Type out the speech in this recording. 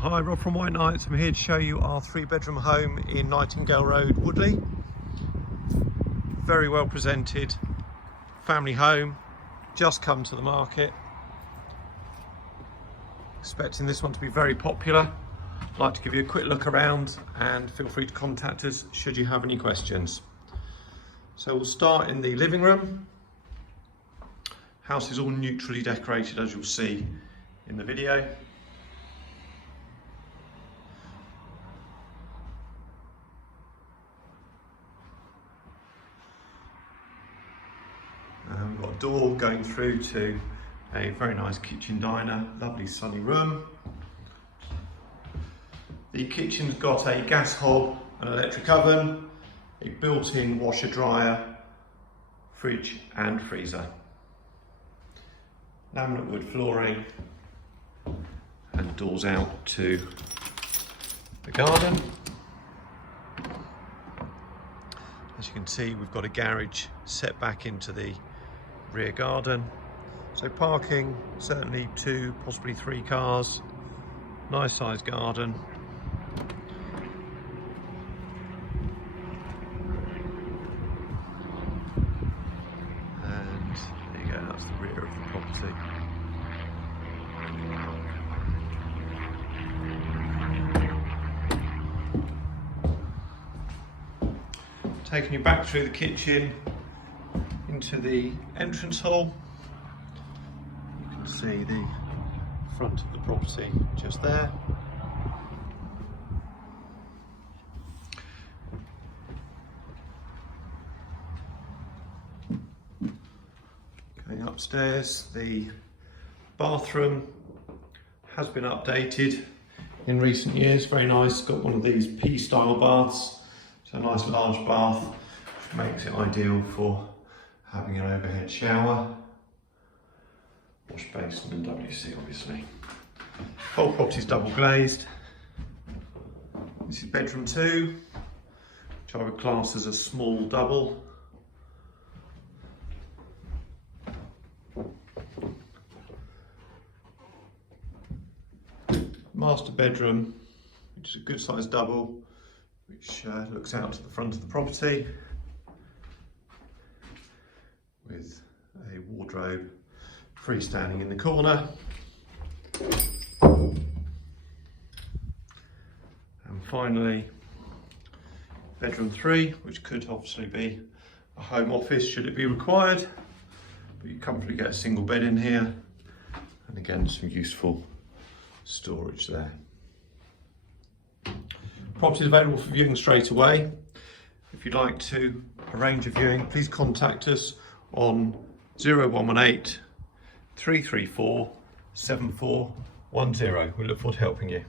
Hi, Rob from WhiteKnights. I'm here to show you our 3-bedroom home in Nightingale Road, Woodley. Very well presented family home, just come to the market. Expecting this one to be very popular. I'd like to give you a quick look around and feel free to contact us should you have any questions. So we'll start in the living room. House is all neutrally decorated, as you'll see in the video. We've got a door going through to a very nice kitchen diner, lovely sunny room. The kitchen's got a gas hob, an electric oven, a built-in washer dryer, fridge and freezer. Laminate wood flooring and doors out to the garden. As you can see, we've got a garage set back into the rear garden. So parking, certainly 2, possibly 3 cars. Nice sized garden. And there you go, that's the rear of the property. Taking you back through the kitchen into the entrance hall. You can see the front of the property just there. Going upstairs, the bathroom has been updated in recent years. Very nice, got one of these P-style baths. So a nice large bath, which makes it ideal for having an overhead shower, wash basin and WC obviously. Whole property is double glazed. This is bedroom 2, which I would class as a small double. Master bedroom, which is a good sized double, which looks out to the front of the property with a wardrobe freestanding in the corner. And finally, bedroom 3, which could obviously be a home office should it be required, but you comfortably get a single bed in here, and again some useful storage there. Property is available for viewing straight away. If you'd like to arrange a viewing, please contact us on 0118 334 7410. We look forward to helping you.